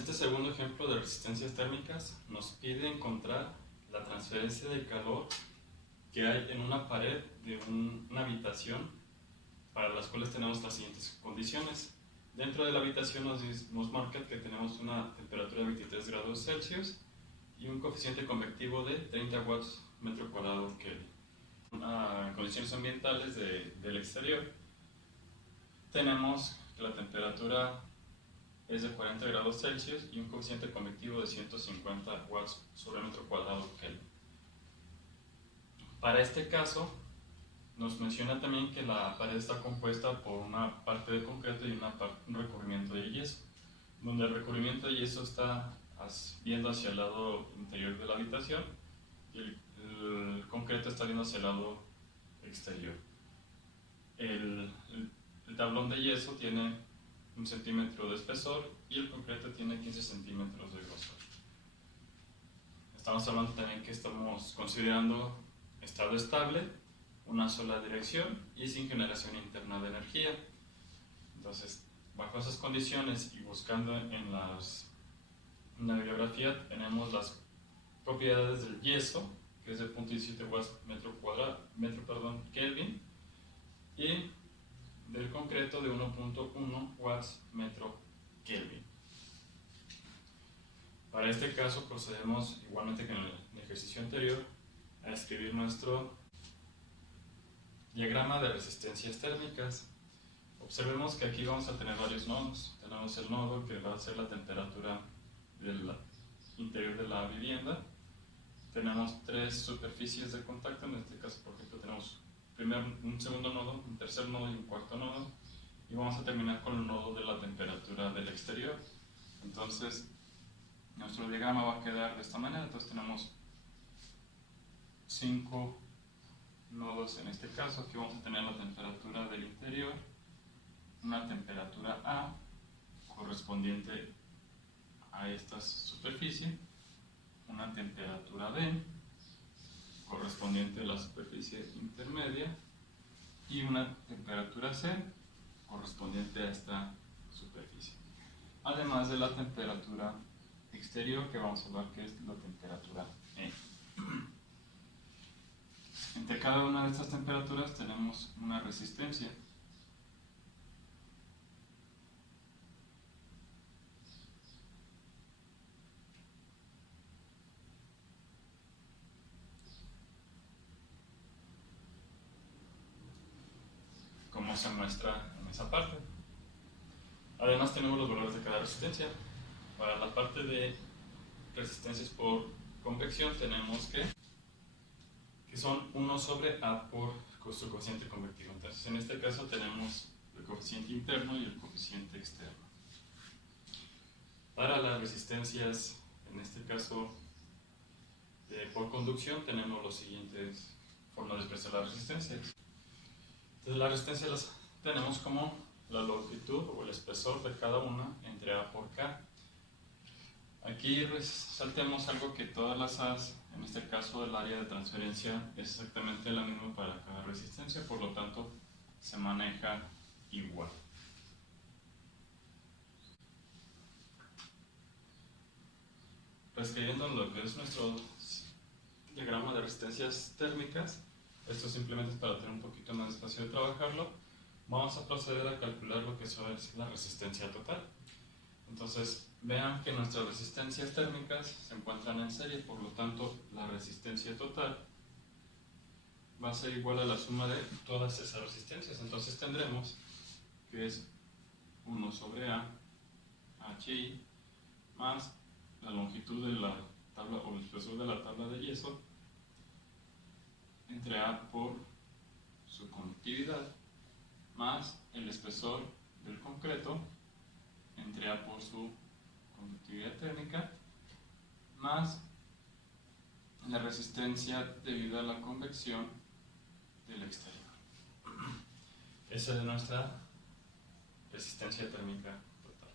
este segundo ejemplo de resistencias térmicas nos pide encontrar la transferencia de calor que hay en una pared de una habitación para las cuales tenemos las siguientes condiciones. Dentro de la habitación nos marca que tenemos una temperatura de 23 grados Celsius y un coeficiente convectivo de 30 watts metro cuadrado Kelvin. Condiciones ambientales del exterior, tenemos que la temperatura es de 40 grados Celsius y un coeficiente convectivo de 150 watts sobre metro cuadrado Kelvin. Para este caso, nos menciona también que la pared está compuesta por una parte de concreto y un recubrimiento de yeso, donde el recubrimiento de yeso está viendo hacia el lado interior de la habitación y el concreto está viendo hacia el lado exterior. El tablón de yeso tiene 1 centímetro de espesor y el concreto tiene 15 centímetros de grosor. Estamos hablando también que estamos considerando estado estable, una sola dirección y sin generación interna de energía. Entonces, bajo esas condiciones y buscando en la bibliografía, tenemos las propiedades del yeso, que es de 0.17 watts metro Kelvin, y del concreto de 1.1 watts metro Kelvin. Para este caso procedemos, igualmente que en el ejercicio anterior, a escribir nuestro diagrama de resistencias térmicas. Observemos que aquí vamos a tener varios nodos. Tenemos el nodo que va a ser la temperatura del interior de la vivienda. Tenemos 3 superficies de contacto, en este caso por ejemplo tenemos un segundo nodo, un tercer nodo y un cuarto nodo, y vamos a terminar con el nodo de la temperatura del exterior. Entonces nuestro diagrama va a quedar de esta manera. Entonces tenemos 5 nodos en este caso. Aquí vamos a tener la temperatura del interior, una temperatura A correspondiente a esta superficie, una temperatura B correspondiente a la superficie intermedia y una temperatura C correspondiente a esta superficie, además de la temperatura exterior, que vamos a hablar que es la temperatura E. Entre cada una de estas temperaturas tenemos una resistencia. Como se muestra en esa parte. Además tenemos los valores de cada resistencia. Para la parte de resistencias por convección tenemos que son 1 sobre A por su coeficiente convectivo. Entonces en este caso tenemos el coeficiente interno y el coeficiente externo. Para las resistencias, en este caso por conducción, tenemos las siguientes formas de expresar las resistencias. Entonces las resistencias las tenemos como la longitud o el espesor de cada una entre A por K. Aquí resaltemos algo, que todas las A's, en este caso el área de transferencia es exactamente la misma para cada resistencia, por lo tanto se maneja igual. Reescribiendo lo que es nuestro diagrama de resistencias térmicas, esto simplemente es para tener un poquito más de espacio de trabajarlo, vamos a proceder a calcular lo que es la resistencia total. Entonces, vean que nuestras resistencias térmicas se encuentran en serie, por lo tanto, la resistencia total va a ser igual a la suma de todas esas resistencias. Entonces tendremos que es 1 sobre A, HI, más la longitud de la tabla o el espesor de la tabla de yeso entre A por su conductividad, más el espesor del concreto entre A por su conductividad térmica, más la resistencia debido a la convección del exterior. Esa es nuestra resistencia térmica total.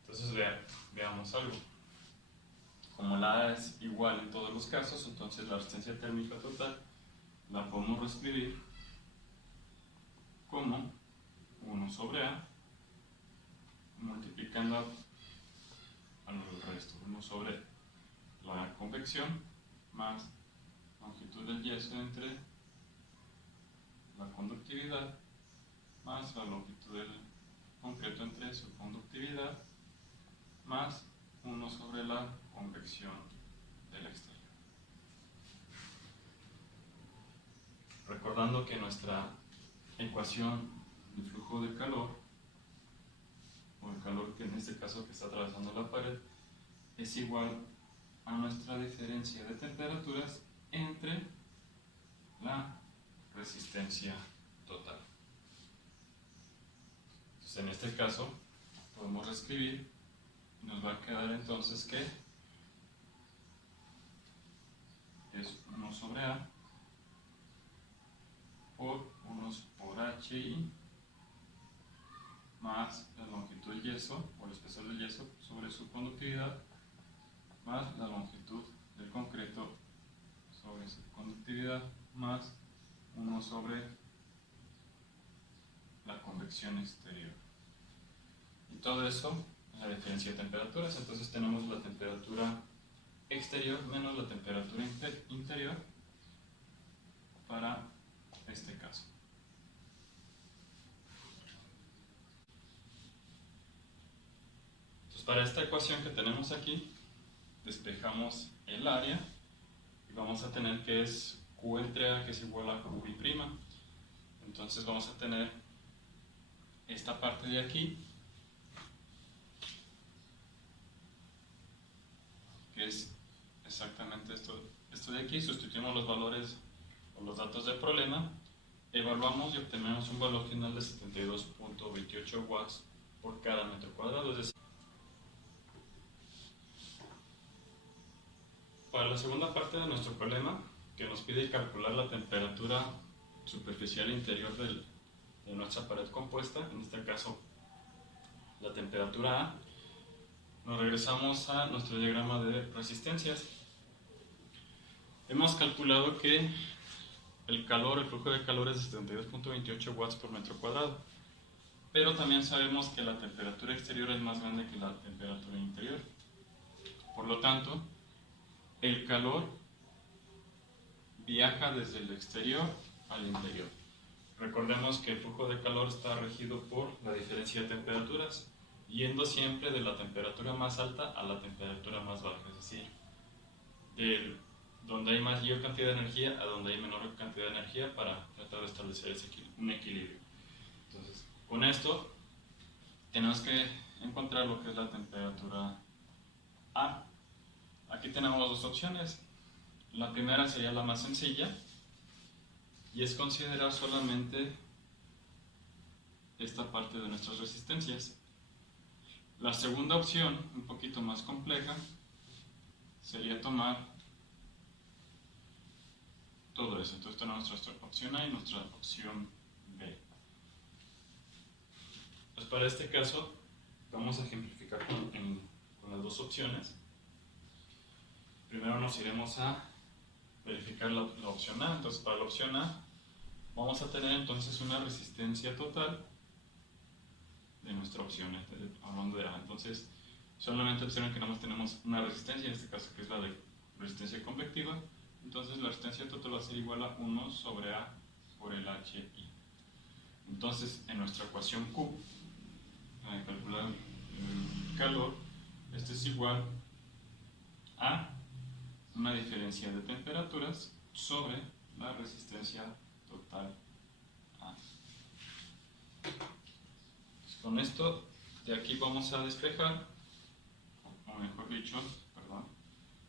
Entonces veamos algo. Como la A es igual en todos los casos, entonces la resistencia térmica total la podemos reescribir como 1 sobre A multiplicando esto, 1 sobre la convección más longitud del yeso entre la conductividad más la longitud del concreto entre su conductividad más 1 sobre la convección del exterior. Recordando que nuestra ecuación de flujo de calor, o el calor que en este caso que está atravesando la pared, es igual a nuestra diferencia de temperaturas entre la resistencia total. Entonces, en este caso, podemos reescribir y nos va a quedar entonces que es 1 sobre A por 1 por HI más la longitud del yeso, o el espesor del yeso, sobre su conductividad, más la longitud del concreto sobre su conductividad, más 1 sobre la convección exterior. Y todo eso es la diferencia de temperaturas. Entonces tenemos la temperatura exterior menos la temperatura interior para este caso. Entonces, para esta ecuación que tenemos aquí, despejamos el área y vamos a tener que es Q entre A, que es igual a QI'. Entonces vamos a tener esta parte de aquí, que es exactamente esto de aquí. Sustituimos los valores o los datos del problema, evaluamos y obtenemos un valor final de 72.28 watts por cada metro cuadrado. Es decir, para la segunda parte de nuestro problema, que nos pide calcular la temperatura superficial interior de nuestra pared compuesta, en este caso la temperatura A, nos regresamos a nuestro diagrama de resistencias. Hemos calculado que el flujo de calor es de 72.28 watts por metro cuadrado, pero también sabemos que la temperatura exterior es más grande que la temperatura interior. Por lo tanto, el calor viaja desde el exterior al interior. Recordemos que el flujo de calor está regido por la diferencia de temperaturas, yendo siempre de la temperatura más alta a la temperatura más baja, es decir, de donde hay mayor cantidad de energía a donde hay menor cantidad de energía, para tratar de establecer un equilibrio. Entonces, con esto tenemos que encontrar lo que es la temperatura A. Aquí tenemos dos opciones. La primera sería la más sencilla, y es considerar solamente esta parte de nuestras resistencias. La segunda opción, un poquito más compleja, sería tomar todo eso. Entonces tenemos nuestra opción A y nuestra opción B. Pues para este caso vamos a ejemplificar con las dos opciones. Primero nos iremos a verificar la opción A. Entonces para la opción A vamos a tener entonces una resistencia total de nuestra opción, hablando de A. Entonces solamente observen que nada más tenemos una resistencia, en este caso que es la de resistencia convectiva. Entonces la resistencia total va a ser igual a 1 sobre A por el HI. Entonces en nuestra ecuación Q, para calcular el calor, esto es igual a una diferencia de temperaturas sobre la resistencia total A. Entonces, con esto de aquí vamos a despejar, o mejor dicho, perdón,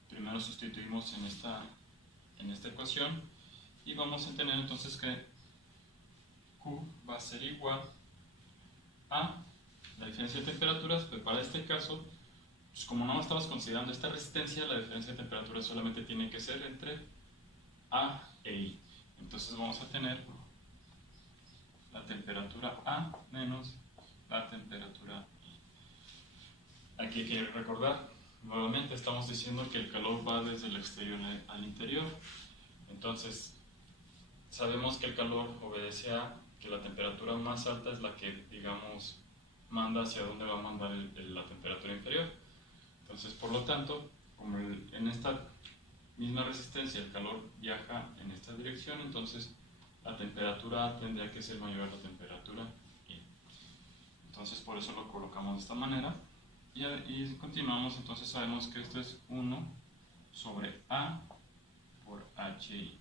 primero sustituimos en esta ecuación y vamos a tener entonces que Q va a ser igual a la diferencia de temperaturas, pero para este caso, pues como no estamos considerando esta resistencia, la diferencia de temperaturas solamente tiene que ser entre A e I. Entonces vamos a tener la temperatura A menos la temperatura I. Aquí hay que recordar, nuevamente estamos diciendo que el calor va desde el exterior al interior. Entonces sabemos que el calor obedece a que la temperatura más alta es la que, digamos, manda hacia dónde va a mandar la temperatura inferior. Entonces, por lo tanto, como en esta misma resistencia el calor viaja en esta dirección, entonces la temperatura A tendría que ser mayor a la temperatura I. Entonces, por eso lo colocamos de esta manera. Y continuamos, entonces sabemos que esto es 1 sobre A por HI.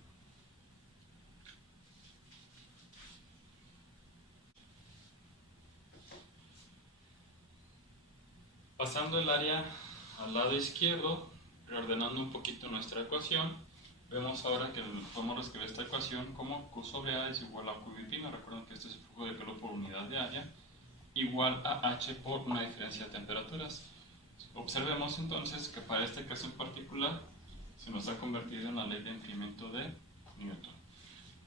Pasando el área al lado izquierdo, reordenando un poquito nuestra ecuación, vemos ahora que podemos reescribir esta ecuación como Q sobre A es igual a Q pi. Recuerden que este es el flujo de calor por unidad de área, igual a H por una diferencia de temperaturas. Observemos entonces que para este caso en particular se nos ha convertido en la ley de enfriamiento de Newton.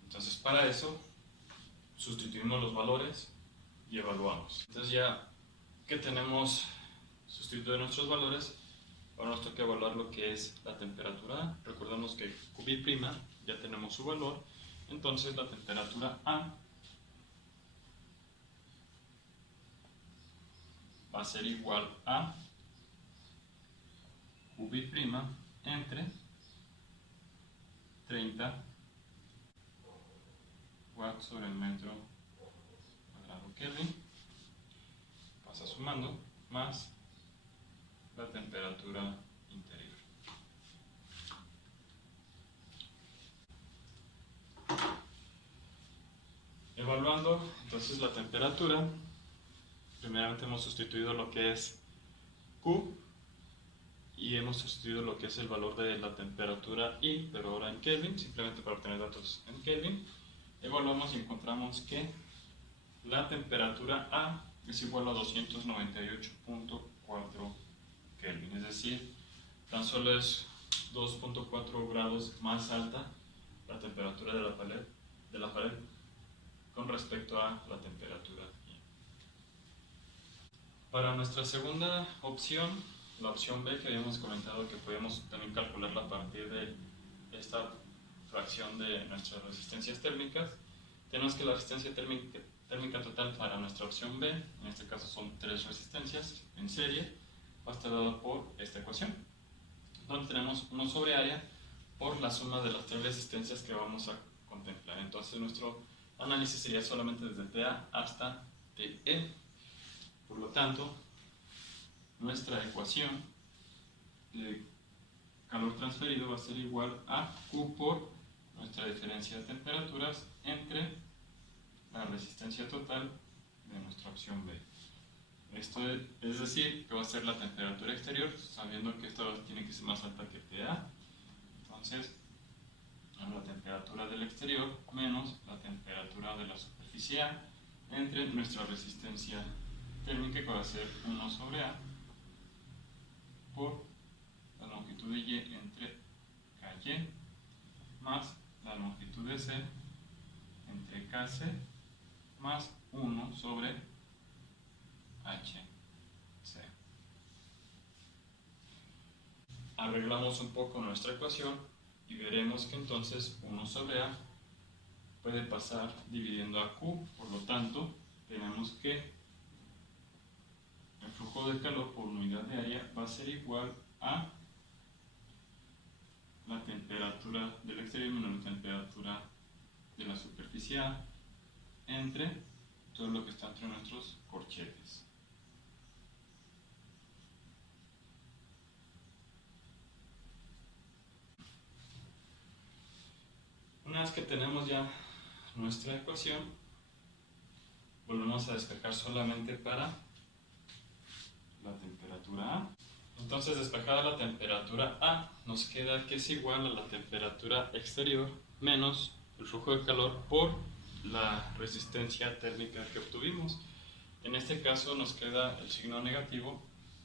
Entonces, para eso sustituimos los valores y evaluamos. Entonces, ya que tenemos sustituido nuestros valores, ahora nos toca evaluar lo que es la temperatura A. Recordemos que Qb' ya tenemos su valor, entonces la temperatura A va a ser igual a Qb' entre 30 watts sobre el metro cuadrado Kelvin, pasa sumando, más la temperatura interior. Evaluando entonces la temperatura, primeramente hemos sustituido lo que es Q y hemos sustituido lo que es el valor de la temperatura I, pero ahora en Kelvin, simplemente para obtener datos en Kelvin. Evaluamos y encontramos que la temperatura A es igual a 298.4 Kelvin, es decir, tan solo es 2.4 grados más alta la temperatura de la pared con respecto a la temperatura I. Para nuestra segunda opción, la opción B, que habíamos comentado que podemos también calcularla a partir de esta fracción de nuestras resistencias térmicas, tenemos que la resistencia térmica total para nuestra opción B, en este caso son 3 resistencias en serie, va a estar dada por esta ecuación, donde tenemos 1 sobre área por la suma de las 3 resistencias que vamos a contemplar. Entonces nuestro análisis sería solamente desde TA hasta TE. Por lo tanto, nuestra ecuación de calor transferido va a ser igual a Q por nuestra diferencia de temperaturas entre la resistencia total de nuestra opción B. Esto es decir, que va a ser la temperatura exterior, sabiendo que esta tiene que ser más alta que TA. Entonces, la temperatura del exterior menos la temperatura de la superficie A entre nuestra resistencia térmica, que va a ser 1 sobre A por la longitud de Y entre KY más la longitud de C entre KC más 1 sobre HC. Arreglamos un poco nuestra ecuación y veremos que entonces 1 sobre A puede pasar dividiendo a Q, por lo tanto tenemos que el flujo de calor por unidad de área va a ser igual a la temperatura del exterior menos la temperatura de la superficie A entre todo lo que está entre nuestros corchetes. Una vez que tenemos ya nuestra ecuación, volvemos a despejar solamente para la temperatura A. Entonces, despejada la temperatura A, nos queda que es igual a la temperatura exterior menos el flujo de calor por la resistencia térmica que obtuvimos. En este caso nos queda el signo negativo,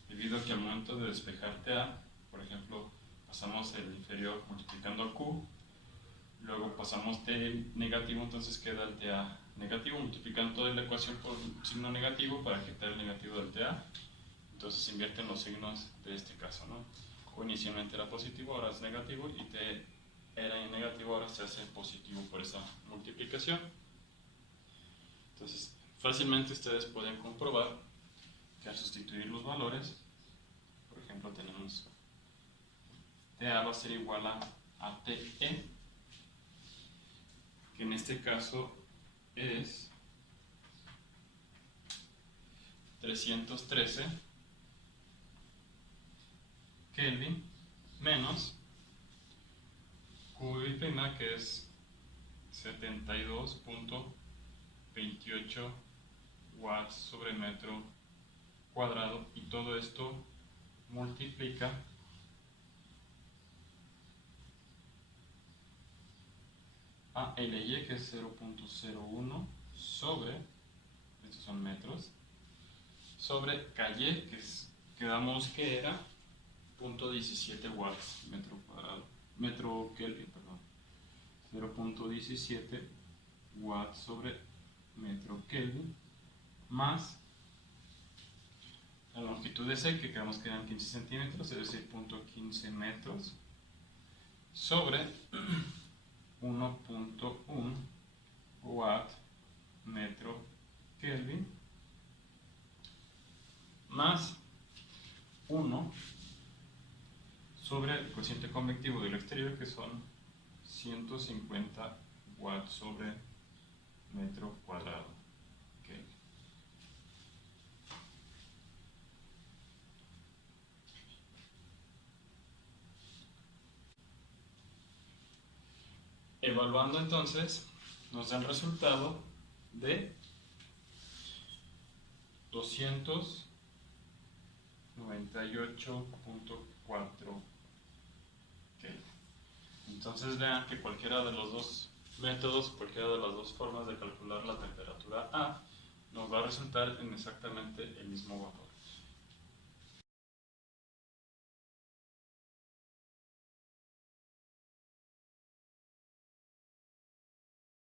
debido a que al momento de despejar TA, por ejemplo, pasamos el inferior multiplicando a Q, luego pasamos T negativo, entonces queda el TA negativo, multiplicando toda la ecuación por un signo negativo para quitar el negativo del TA. Entonces se invierten los signos de este caso, ¿no? O inicialmente era positivo, ahora es negativo, y T era negativo, ahora se hace positivo por esa multiplicación. Entonces, fácilmente ustedes pueden comprobar que al sustituir los valores, por ejemplo, tenemos TA va a ser igual a TE, que en este caso es 313 Kelvin menos QI', que es 72.28 watts sobre metro cuadrado, y todo esto multiplica a LY, que es 0.01 sobre, estos son metros, sobre KY, quedamos que era 0.17 watts metro cuadrado, metro Kelvin, perdón, 0.17 watts sobre metro Kelvin, más la longitud de C, que quedamos que eran 15 centímetros, es decir, 0.15 metros, sobre 1.1 watt metro Kelvin, más 1 sobre el cociente convectivo del exterior, que son 150 watts sobre metro cuadrado Kelvin. Evaluando entonces, nos da el resultado de 298.4 Kelvin. Entonces vean que cualquiera de los dos métodos, cualquiera de las dos formas de calcular la temperatura A, nos va a resultar en exactamente el mismo valor.